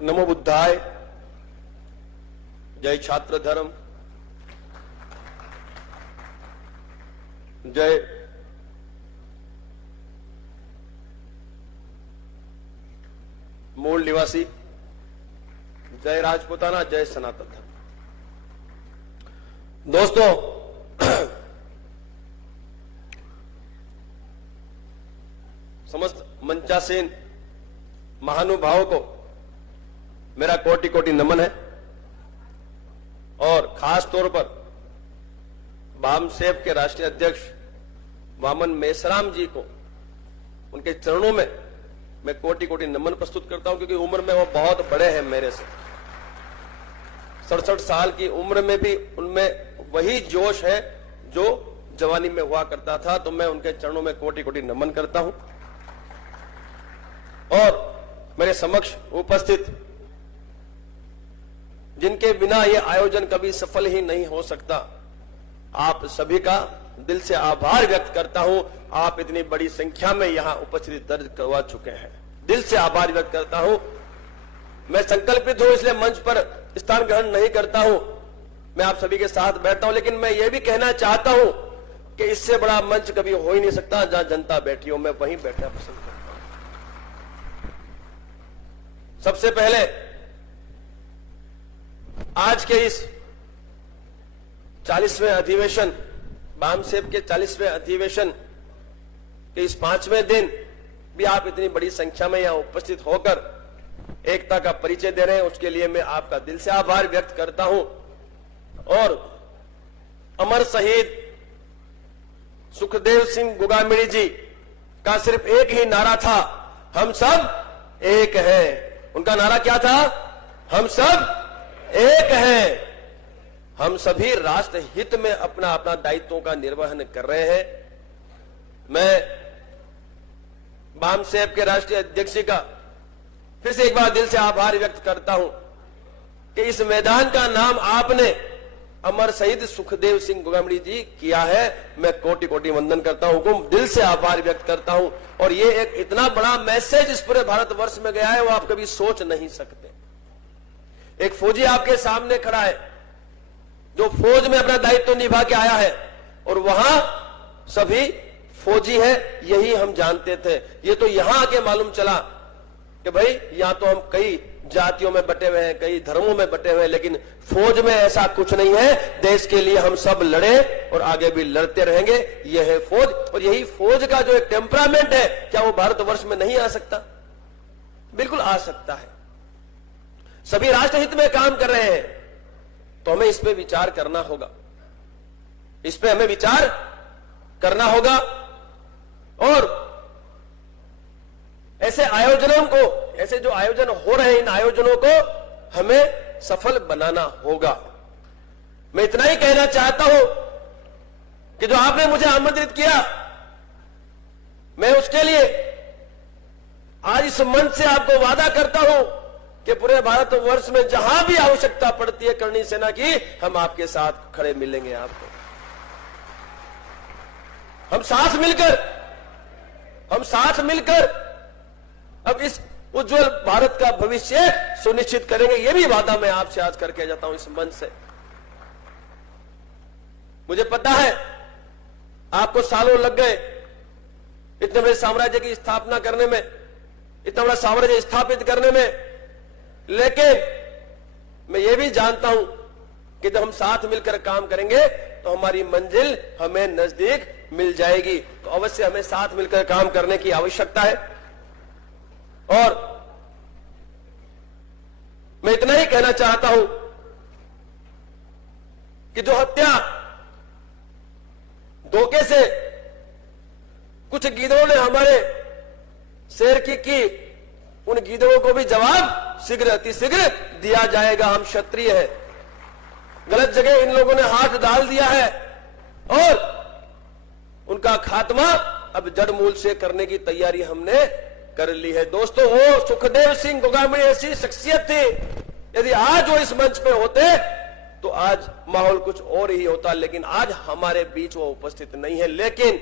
नमो बुद्धाय, जय छात्र धर्म, जय मूल निवासी, जय राजपूताना, जय सनातन धर्म। दोस्तों, समस्त मंचासीन महानुभावों को मेरा कोटि कोटि नमन है और खास तौर पर बामसेफ के राष्ट्रीय अध्यक्ष वामन मेश्राम जी को, उनके चरणों में मैं कोटि कोटि नमन प्रस्तुत करता हूं, क्योंकि उम्र में वो बहुत बड़े हैं मेरे से। 67 साल की उम्र में भी उनमें वही जोश है जो जवानी में हुआ करता था, तो मैं उनके चरणों में कोटि कोटि नमन करता हूं। और मेरे समक्ष उपस्थित जिनके बिना यह आयोजन कभी सफल ही नहीं हो सकता, आप सभी का दिल से आभार व्यक्त करता हूं। आप इतनी बड़ी संख्या में यहां उपस्थिति दर्ज करवा चुके हैं, दिल से आभार व्यक्त करता हूं। मैं संकल्पित हूं, इसलिए मंच पर स्थान ग्रहण नहीं करता हूं, मैं आप सभी के साथ बैठता हूं, लेकिन मैं ये भी कहना चाहता हूं कि इससे बड़ा मंच कभी हो ही नहीं सकता। जहां जनता बैठी हो, मैं वहीं बैठना पसंद करता हूं। सबसे पहले आज के इस 40वें अधिवेशन, बामसेफ के 40वें अधिवेशन के इस 5वें दिन भी आप इतनी बड़ी संख्या में यहां उपस्थित होकर एकता का परिचय दे रहे हैं, उसके लिए मैं आपका दिल से आभार व्यक्त करता हूं। और अमर शहीद सुखदेव सिंह गोगामिणी जी का सिर्फ एक ही नारा था, हम सब एक हैं। उनका नारा क्या था? हम सब एक हैं। हम सभी राष्ट्र हित में अपना अपना दायित्वों का निर्वहन कर रहे हैं। मैं बामसेफ के राष्ट्रीय अध्यक्ष का फिर से एक बार दिल से आभार व्यक्त करता हूं कि इस मैदान का नाम आपने अमर शहीद सुखदेव सिंह गोगामिणी जी किया है। मैं कोटि कोटि वंदन करता हूं, दिल से आभार व्यक्त करता हूं। और ये एक इतना बड़ा मैसेज इस पूरे भारतवर्ष में गया है, वो आप कभी सोच नहीं सकते। एक फौजी आपके सामने खड़ा है जो फौज में अपना दायित्व निभा के आया है, और वहां सभी फौजी है, यही हम जानते थे। ये तो यहां आके मालूम चला कि भाई यहां तो हम कई जातियों में बटे हुए हैं, कई धर्मों में बटे हुए हैं, लेकिन फौज में ऐसा कुछ नहीं है। देश के लिए हम सब लड़े और आगे भी लड़ते रहेंगे। यह है फौज, और यही फौज का जो एक टेम्परामेंट है, क्या वो भारतवर्ष में नहीं आ सकता? बिल्कुल आ सकता है। सभी राष्ट्रहित में काम कर रहे हैं, तो हमें इस पे विचार करना होगा, इस पे हमें विचार करना होगा। और ऐसे आयोजनों को, ऐसे जो आयोजन हो रहे हैं, इन आयोजनों को हमें सफल बनाना होगा। मैं इतना ही कहना चाहता हूं कि जो आपने मुझे आमंत्रित किया, मैं उसके लिए आज इस मंच से आपको वादा करता हूं कि पूरे भारतवर्ष में जहां भी आवश्यकता पड़ती है करणी सेना की, हम आपके साथ खड़े मिलेंगे। आपको हम साथ मिलकर अब इस उज्जवल भारत का भविष्य सुनिश्चित करेंगे। यह भी वादा मैं आपसे आज करके जाता हूं इस मंच से। मुझे पता है आपको सालों लग गए इतने बड़े साम्राज्य की स्थापना करने में, इतना बड़ा साम्राज्य स्थापित करने में, लेकिन मैं ये भी जानता हूं कि जब हम साथ मिलकर काम करेंगे तो हमारी मंजिल हमें नजदीक मिल जाएगी। तो अवश्य हमें साथ मिलकर काम करने की आवश्यकता है। और मैं इतना ही कहना चाहता हूं कि जो हत्या धोखे से कुछ गीदड़ों ने हमारे शेर की, उन गीदड़ों को भी जवाब शीघ्र अतिशीघ्र दिया जाएगा। हम क्षत्रिय हैं। गलत जगह इन लोगों ने हाथ डाल दिया है और उनका खात्मा अब जड़ मूल से करने की तैयारी हमने कर ली है। दोस्तों, वो सुखदेव सिंह गोगामिणी ऐसी शख्सियत थी, यदि आज वो इस मंच पे होते तो आज माहौल कुछ और ही होता, लेकिन आज हमारे बीच वो उपस्थित नहीं है। लेकिन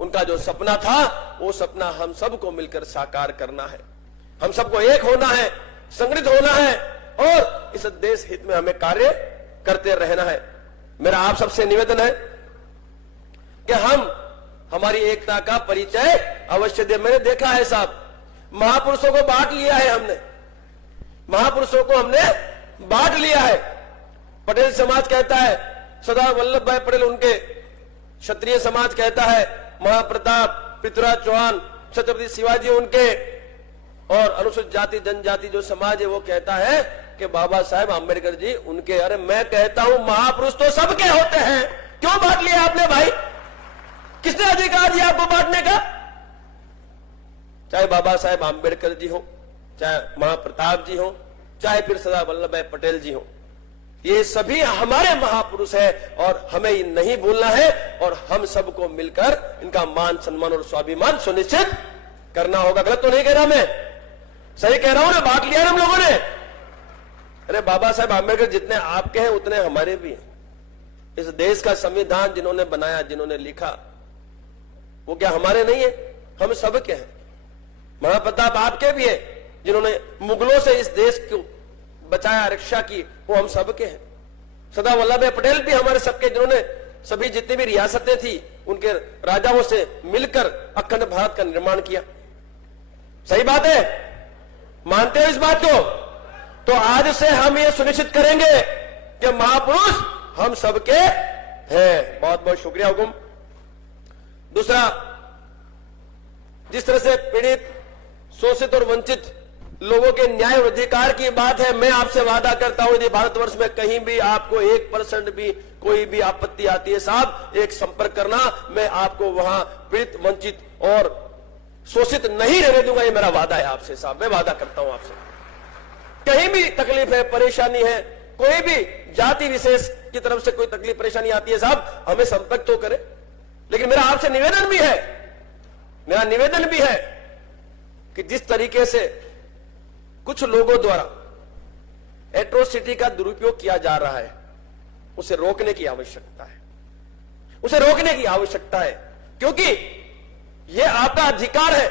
उनका जो सपना था, वो सपना हम सबको मिलकर साकार करना है। हम सबको एक होना है, संगठित होना है और इस देश हित में हमें कार्य करते रहना है। मेरा आप सबसे निवेदन है कि हम हमारी एकता का परिचय अवश्य दे। मैंने देखा है साहब, महापुरुषों को बांट लिया है हमने, महापुरुषों को हमने बांट लिया है। पटेल समाज कहता है सरदार वल्लभ भाई पटेल, उनके क्षत्रिय समाज कहता है महाप्रताप, पृथ्वीराज चौहान, छत्रपति शिवाजी उनके, और अनुसूचित जाति जनजाति जो समाज है वो कहता है कि बाबा साहेब आंबेडकर जी उनके। अरे मैं कहता हूं महापुरुष तो सबके होते हैं, क्यों बांट लिया आपने भाई? किसने अधिकार दिया आपको बांटने का? चाहे बाबा साहेब आंबेडकर जी हो, चाहे महाप्रताप जी हो, चाहे फिर सरदार वल्लभ भाई पटेल जी हो, ये सभी हमारे महापुरुष हैं और हमें ये नहीं भूलना है और हम सबको मिलकर इनका मान सम्मान और स्वाभिमान सुनिश्चित करना होगा। गलत तो नहीं कह रहा मैं, सही कह रहा हूं ना? बांट लिया हम लोगों ने। अरे बाबा साहेब आंबेडकर जितने आपके हैं उतने हमारे भी हैं। इस देश का संविधान जिन्होंने बनाया, जिन्होंने लिखा, वो क्या हमारे नहीं है? हम सबके हैं। महाप्रताप आपके भी है, जिन्होंने मुगलों से इस देश को बचाया, रक्षा की, वो हम सबके हैं। सरदार वल्लभ भाई पटेल भी हमारे सबके, जिन्होंने सभी जितनी भी रियासतें थी उनके राजाओं से मिलकर अखंड भारत का निर्माण किया। सही बात है, मानते हो इस बात को? तो आज से हम ये सुनिश्चित करेंगे कि महापुरुष हम सबके हैं। बहुत बहुत शुक्रिया हुकुम। दूसरा, जिस तरह से पीड़ित, शोषित और वंचित लोगों के न्याय और अधिकार की बात है, मैं आपसे वादा करता हूं यदि भारतवर्ष में कहीं भी आपको 1% भी कोई भी आपत्ति आती है साहब, एक संपर्क करना, मैं आपको वहां पीड़ित, वंचित और शोषित नहीं रहने दूंगा। ये मेरा वादा है आपसे साहब, मैं वादा करता हूं आपसे। कहीं भी तकलीफ है, परेशानी है, कोई भी जाति विशेष की तरफ से कोई तकलीफ परेशानी आती है साहब, हमें संपर्क तो करें। लेकिन मेरा आपसे निवेदन भी है, मेरा निवेदन भी है कि जिस तरीके से कुछ लोगों द्वारा एट्रोसिटी का दुरुपयोग किया जा रहा है, उसे रोकने की आवश्यकता है, उसे रोकने की आवश्यकता है। क्योंकि यह आपका अधिकार है,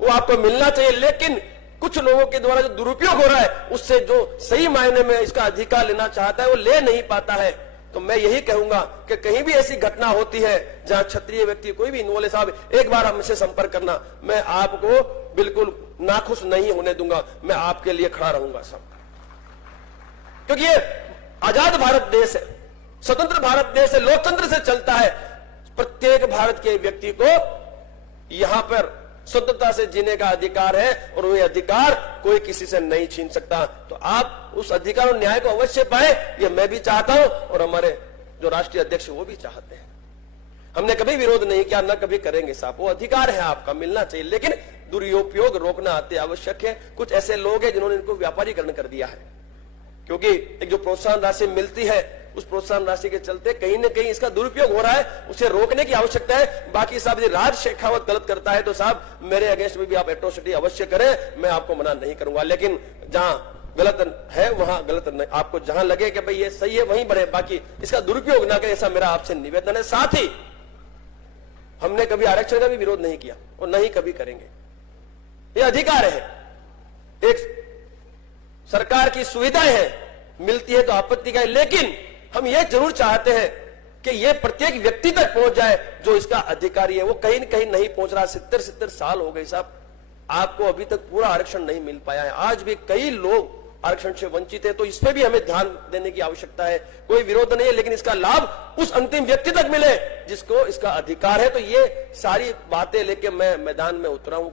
वो आपको मिलना चाहिए। लेकिन कुछ लोगों के द्वारा जो दुरुपयोग हो रहा है, उससे जो सही मायने में इसका अधिकार लेना चाहता है वो ले नहीं पाता है। तो मैं यही कहूंगा कि कहीं भी ऐसी घटना होती है जहां क्षत्रिय व्यक्ति कोई भी इन्वॉल्व है साहब, एक बार हमसे संपर्क करना, मैं आपको बिल्कुल नाखुश नहीं होने दूंगा, मैं आपके लिए खड़ा रहूंगा सब। क्योंकि ये आजाद भारत देश है, स्वतंत्र भारत देश है, लोकतंत्र से चलता है। प्रत्येक भारत के व्यक्ति को यहां पर स्वतंत्रता से जीने का अधिकार है और वह अधिकार कोई किसी से नहीं छीन सकता। तो आप उस अधिकार और न्याय को अवश्य पाए, ये मैं भी चाहता हूं और हमारे जो राष्ट्रीय अध्यक्ष वो भी चाहते हैं। हमने कभी विरोध नहीं किया, न कभी करेंगे साहब, वो अधिकार है आपका, मिलना चाहिए। लेकिन दुरुपयोग रोकना अति आवश्यक है। कुछ ऐसे लोग हैं जिन्होंने इनको व्यापारीकरण कर दिया है, क्योंकि एक जो प्रोत्साहन राशि मिलती है, उस प्रोत्साहन राशि के चलते कहीं न कहीं इसका दुरुपयोग हो रहा है, उसे रोकने की आवश्यकता है। बाकी साहब यदि राज शेखावत गलत करता है तो साहब मेरे अगेंस्ट में भी आप एट्रोसिटी अवश्य करें, मैं आपको मना नहीं करूंगा। लेकिन जहां गलत है वहां गलत नहीं, आपको जहां लगे कि भाई ये सही है वहीं बढ़े, बाकी इसका दुरुपयोग ना करें, ऐसा मेरा आपसे निवेदन है। साथ ही हमने कभी आरक्षण का भी विरोध नहीं किया और नहीं कभी करेंगे, ये अधिकार है। एक सरकार की सुविधाएं हैं, मिलती है तो आपत्ति का है, लेकिन हम ये जरूर चाहते हैं कि ये प्रत्येक व्यक्ति तक पहुंच जाए जो इसका अधिकारी है। वो कहीं न कहीं नहीं पहुंच रहा। 70 साल हो गए साहब, आपको अभी तक पूरा आरक्षण नहीं मिल पाया है। आज भी कई लोग आरक्षण से वंचित है, तो इस पे भी हमें ध्यान देने की आवश्यकता है। कोई विरोध नहीं है, लेकिन इसका लाभ उस अंतिम व्यक्ति तक मिले जिसको इसका अधिकार है। तो ये सारी बातें लेके मैं मैदान में उतरा हूं।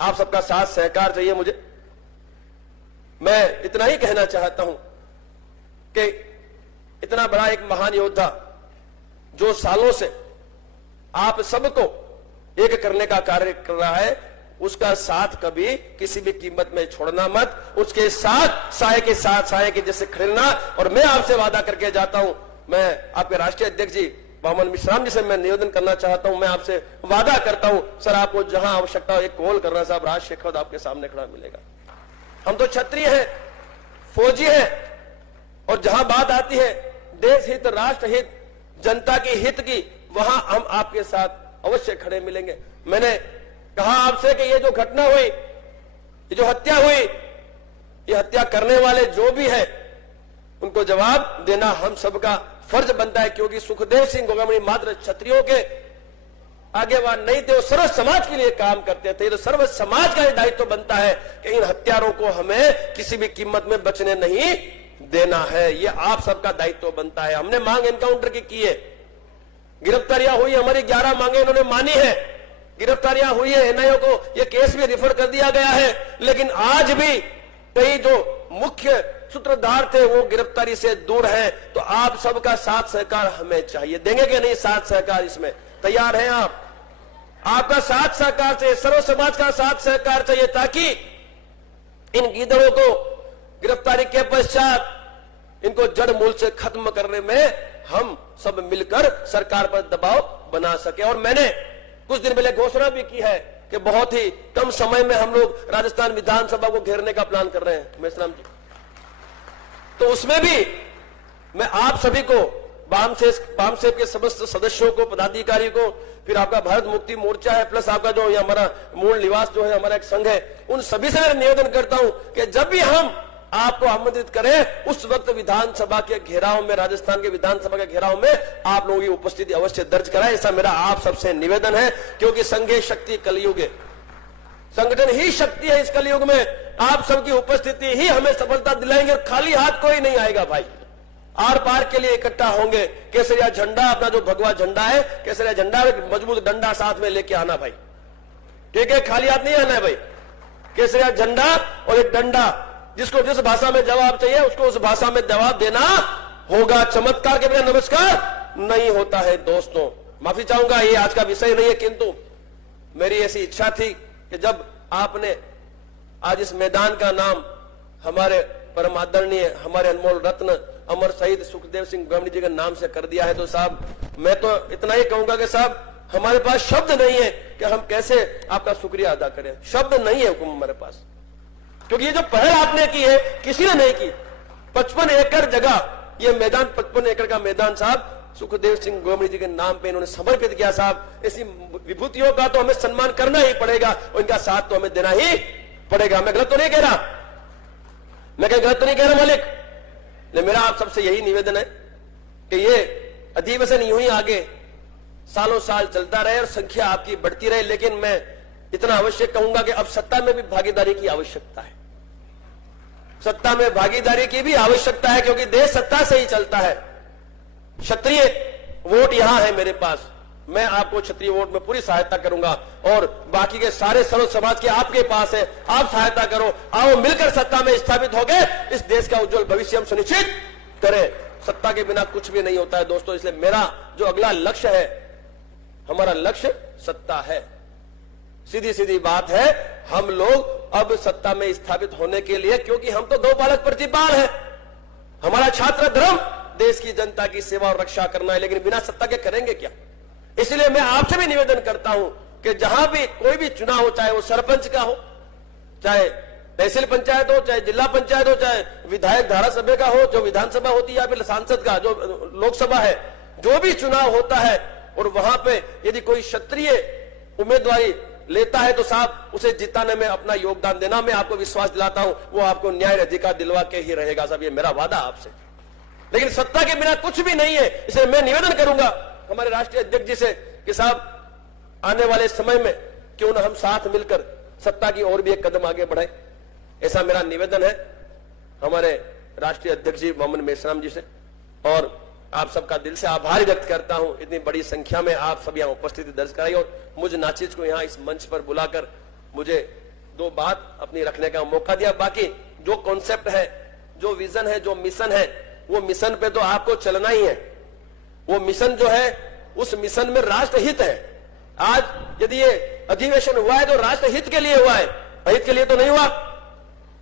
आप सबका साथ सहकार चाहिए मुझे। मैं इतना ही कहना चाहता हूं कि इतना बड़ा एक महान योद्धा जो सालों से आप सबको एक करने का कार्य कर रहा है, उसका साथ कभी किसी भी कीमत में छोड़ना मत। उसके साथ साए के साथ साए के जैसे खिलना। और मैं आपसे वादा करके जाता हूं, मैं आपके राष्ट्रीय अध्यक्ष जी वामन मिश्राम जी से मैं निवेदन करना चाहता हूं, मैं आपसे वादा करता हूं सर, आपको जहां आवश्यकता हो एक कॉल करना साहब, राज शेखावत आपके सामने खड़ा मिलेगा। हम तो क्षत्रिय हैं, फौजी हैं, और जहां बात आती है देश हित, राष्ट्र हित, जनता के हित की, वहां हम आपके साथ अवश्य खड़े मिलेंगे। मैंने कहा आपसे कि ये जो घटना हुई, ये जो हत्या हुई, ये हत्या करने वाले जो भी है उनको जवाब देना हम सबका फर्ज बनता है, क्योंकि सुखदेव सिंह गोगामणी मात्र क्षत्रियों के आगेवान नहीं थे, वो सर्व समाज के लिए काम करते थे। तो सर्व समाज का दायित्व बनता है कि इन हत्यारों को हमें किसी भी कीमत में बचने नहीं देना है। ये आप सबका दायित्व बनता है। हमने मांग एनकाउंटर की है, गिरफ्तारियां हुई, हमारी 11 मांगे इन्होंने मानी है, गिरफ्तारियां हुई है, एनआईओ को यह केस भी रिफर कर दिया गया है। लेकिन आज भी कई जो मुख्य सूत्रधार थे वो गिरफ्तारी से दूर हैं। तो आप सबका साथ सहकार हमें चाहिए। देंगे कि नहीं साथ सहकार? इसमें तैयार हैं आप? आपका साथ सहकार चाहिए, सर्व समाज का साथ सहकार चाहिए, ताकि इन गीदड़ों को गिरफ्तारी के पश्चात इनको जड़ मूल से खत्म करने में हम सब मिलकर सरकार पर दबाव बना सके। और मैंने कुछ दिन पहले घोषणा भी की है कि बहुत ही कम समय में हम लोग राजस्थान विधानसभा को घेरने का प्लान कर रहे हैं मेश्राम जी। तो उसमें भी मैं आप सभी को, बामसेब के समस्त सदस्यों को, पदाधिकारी को, फिर आपका भारत मुक्ति मोर्चा है, प्लस आपका जो ये हमारा मूल निवास जो है, हमारा एक संघ है, उन सभी से मैं निवेदन करता हूं कि जब भी हम आपको आमंत्रित करें उस वक्त विधानसभा के घेराव में, राजस्थान के विधानसभा के घेराव में आप लोगों की उपस्थिति अवश्य दर्ज कराएं। ऐसा मेरा आप सबसे निवेदन है, क्योंकि संघे शक्ति कलयुग है, संगठन ही शक्ति है इस कलयुग में। आप सबकी उपस्थिति ही हमें सफलता दिलाएंगे और खाली हाथ कोई नहीं आएगा भाई। आर पार के लिए इकट्ठा होंगे। केसरिया झंडा, अपना जो भगवा झंडा है, केसरिया झंडा, मजबूत डंडा साथ में लेके आना भाई, ठीक है? खाली हाथ नहीं आना है भाई। केसरिया झंडा और एक डंडा, जिसको जिस भाषा में जवाब चाहिए उसको उस भाषा में जवाब देना होगा। चमत्कार के बिना नमस्कार नहीं होता है। दोस्तों माफी चाहूंगा, ये आज का विषय नहीं है, किंतु मेरी ऐसी इच्छा थी कि जब आपने आज इस मैदान का नाम हमारे परम आदरणीय, हमारे अनमोल रत्न अमर शहीद सुखदेव सिंह गोगामणी जी के नाम से कर दिया है, तो साहब मैं तो इतना ही कहूंगा कि साहब हमारे पास शब्द नहीं है कि हम कैसे आपका शुक्रिया अदा करें। शब्द नहीं है हुकुम हमारे पास, क्योंकि ये जो पहल आपने की है किसी ने नहीं की। 55 एकड़ जगह, ये मैदान 55 एकड़ का मैदान साहब सुखदेव सिंह गोगामणी जी के नाम पे इन्होंने समर्पित किया। साहब ऐसी विभूतियों का तो हमें सम्मान करना ही पड़ेगा और इनका साथ तो हमें देना ही पड़ेगा। मैं गलत तो नहीं कह रहा, मैं कहीं गलत तो नहीं कह रहा मालिक। मेरा आप सबसे यही निवेदन है कि ये अधिवेशन यूं ही आगे सालों साल चलता रहे और संख्या आपकी बढ़ती रहे। लेकिन मैं इतना अवश्य कहूंगा कि अब सत्ता में भी भागीदारी की आवश्यकता है, सत्ता में भागीदारी की भी आवश्यकता है, क्योंकि देश सत्ता से ही चलता है। क्षत्रिय वोट यहां है मेरे पास, मैं आपको क्षत्रिय वोट में पूरी सहायता करूंगा और बाकी के सारे सर्व समाज के आपके पास है, आप सहायता करो। आओ मिलकर सत्ता में स्थापित हो गए, इस देश का उज्जवल भविष्य हम सुनिश्चित करें। सत्ता के बिना कुछ भी नहीं होता है दोस्तों। इसलिए मेरा जो अगला लक्ष्य है, हमारा लक्ष्य सत्ता है। सीधी सीधी बात है, हम लोग अब सत्ता में स्थापित होने के लिए, क्योंकि हम तो गौपालक प्रतिपाल है, हमारा छात्र धर्म देश की जनता की सेवा और रक्षा करना है, लेकिन बिना सत्ता के करेंगे क्या? इसलिए मैं आपसे भी निवेदन करता हूं कि जहां भी कोई भी चुनाव हो, चाहे वो सरपंच का हो, चाहे तहसील पंचायत हो, चाहे जिला पंचायत हो, चाहे विधायक धारासभ्य का हो, जो विधानसभा होती है, या फिर सांसद का जो लोकसभा है, जो भी चुनाव होता है, और वहां पे यदि कोई क्षत्रिय उम्मीदवारी लेता है तो साहब उसे जिताने में अपना योगदान देना। मैं आपको विश्वास दिलाता हूं वो आपको न्याय अधिकार दिलवा के ही रहेगा साहब, ये मेरा वादा आपसे। लेकिन सत्ता के बिना कुछ भी नहीं है। इसलिए मैं निवेदन करूंगा हमारे राष्ट्रीय अध्यक्ष जी से कि साहब आने वाले समय में क्यों ना हम साथ मिलकर सत्ता की ओर भी एक कदम आगे बढ़ाएं, ऐसा मेरा निवेदन है हमारे राष्ट्रीय अध्यक्ष जी मोहम्मद मेश्राम जी से। और आप सबका दिल से आभार व्यक्त करता हूं, इतनी बड़ी संख्या में आप सब यहां उपस्थिति दर्ज कराई और मुझ नाचिज को यहां इस मंच पर बुलाकर मुझे दो बात अपनी रखने का मौका दिया। बाकी जो कॉन्सेप्ट है, जो विजन है, जो मिशन है, वो मिशन पे तो आपको चलना ही है। वो मिशन जो है, उस मिशन में राष्ट्र हित है। आज यदि ये अधिवेशन हुआ है तो राष्ट्र हित के लिए हुआ है, अहित के लिए तो नहीं हुआ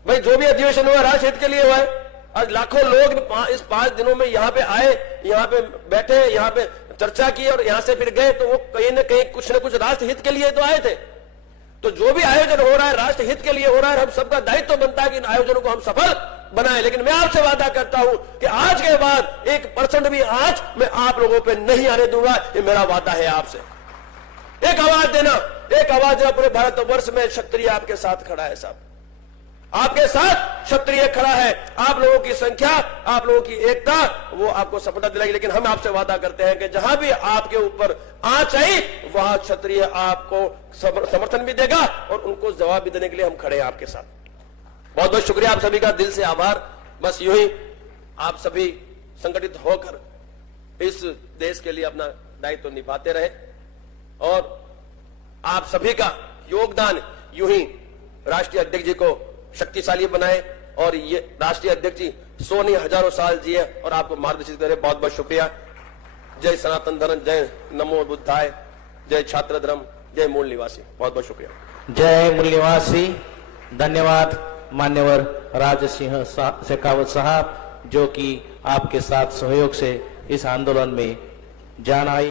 भाई। जो भी अधिवेशन हुआ राष्ट्र हित के लिए हुआ है। आज लाखों लोग इस 5 दिनों में यहाँ पे आए, यहाँ पे बैठे, यहाँ पे चर्चा की और यहाँ से फिर गए, तो वो कहीं ना कहीं कुछ न कुछ राष्ट्र हित के लिए तो आए थे। तो जो भी आयोजन हो रहा है राष्ट्र हित के लिए हो रहा है। हम सबका दायित्व बनता है कि इन आयोजनों को हम सफल बनाए। लेकिन मैं आपसे वादा करता हूं कि आज के बाद 1% भी आंच मैं आप लोगों पे नहीं आने दूंगा, ये मेरा वादा है आपसे। एक आवाज देना, एक आवाज देना। पूरे भारतवर्ष में क्षत्रिय आपके साथ खड़ा है साहब। आपके साथ क्षत्रिय खड़ा है। आप लोगों की संख्या, आप लोगों की एकता, वो आपको सफलता दिलाएगी। लेकिन हम आपसे वादा करते हैं कि जहां भी आपके ऊपर आंच आई, वहां क्षत्रिय आपको समर्थन भी देगा और उनको जवाब भी देने के लिए हम खड़े हैं आपके साथ। बहुत बहुत शुक्रिया आप सभी का, दिल से आभार। बस यूं ही आप सभी संगठित होकर इस देश के लिए अपना दायित्व निभाते रहे और आप सभी का योगदान यूं ही राष्ट्रीय अध्यक्ष जी को शक्तिशाली बनाए और ये राष्ट्रीय अध्यक्ष जी 100 नहीं हजारों साल जिए और आपको मार्गदर्शित करें। बहुत बहुत शुक्रिया। जय सनातन धर्म, जय नमो बुद्धाय, जय छात्र धर्म, जय मूल निवासी। बहुत बहुत शुक्रिया। जय मूल निवासी। धन्यवाद मान्यवर राजसिंह शेखावत साहब, जो कि आपके साथ सहयोग से इस आंदोलन में जान आई।